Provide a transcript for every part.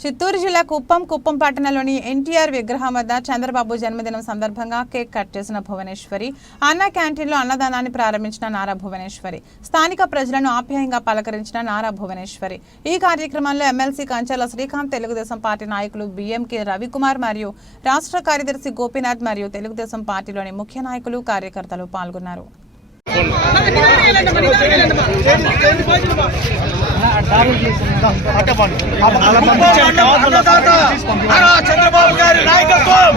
చిత్తూరు జిల్లా కుప్పం కుప్పం పట్టణంలోని ఎన్టీఆర్ విగ్రహం వద్ద చంద్రబాబు జన్మదినం సందర్భంగా కేక్ కట్ చేసిన భువనేశ్వరి అన్న క్యాంటీన్లో అన్నదానాన్ని ప్రారంభించిన నారా భువనేశ్వరి స్థానిక ప్రజలను ఆప్యాయంగా పలకరించిన నారా భువనేశ్వరి ఈ కార్యక్రమంలో ఎమ్మెల్సీ కంచెల శ్రీకాంత్ తెలుగుదేశం పార్టీ నాయకులు బిఎంకే రవికుమార్ మరియు రాష్ట్ర కార్యదర్శి గోపీనాథ్ మరియు తెలుగుదేశం పార్టీలోని ముఖ్య నాయకులు కార్యకర్తలు పాల్గొన్నారు చంద్రబాబు గారి నాయకత్వం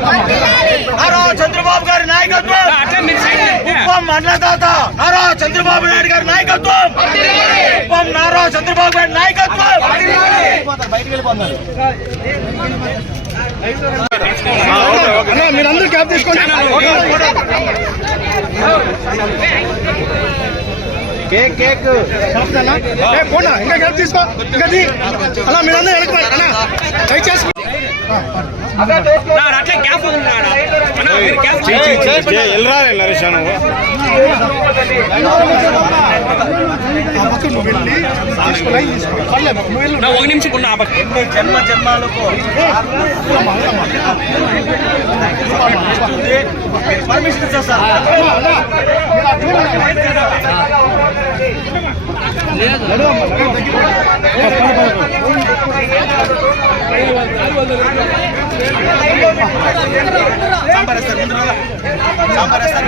చంద్రబాబు గారి నాయకత్వం కుప్పం అన్నదాత నారా చంద్రబాబు నాయుడు గారి నాయకత్వం కుప్పం నారా చంద్రబాబు గారి నాయకత్వం మీరందరూ క్యాప్ తీసుకోండి. Cake cake. పోనా ఇంకా క్యాబ్ తీసుకో ఇంకా తీ. అలా మీరందరూ వెనక్కి అన్నా. దయచేసి అట్లా గ్యాప్ ఆ పక్క నువ్వు ఒక నిమిషం ఉన్న. జన్మ జన్మాలకు పర్మిషన్ ఇచ్చా sir sambar sir sambar sir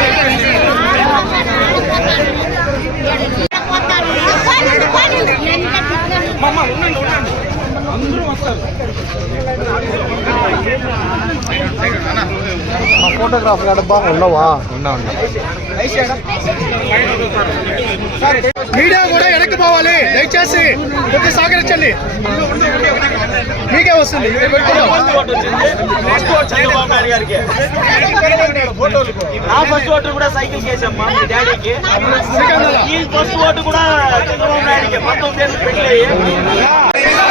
మా ఫోటోగ్రాఫర్ డబ్బా ఉండవా? ఉన్నా ఉన్నా. మీడియా కూడా వెనక్కి పోవాలి. దయచేసి కొద్దిగా సహకరించండి. మీకే వస్తుంది. చంద్రబాబు నాయుడు గారికి. నా ఫస్ట్ ఓటు కూడా సైకిల్ కేసమ్మా మీ డాడీకి. ఈ ఫస్ట్ ఓటు కూడా చంద్రబాబు నాయుడుకి. పంతొమ్మిది ఏళ్ళు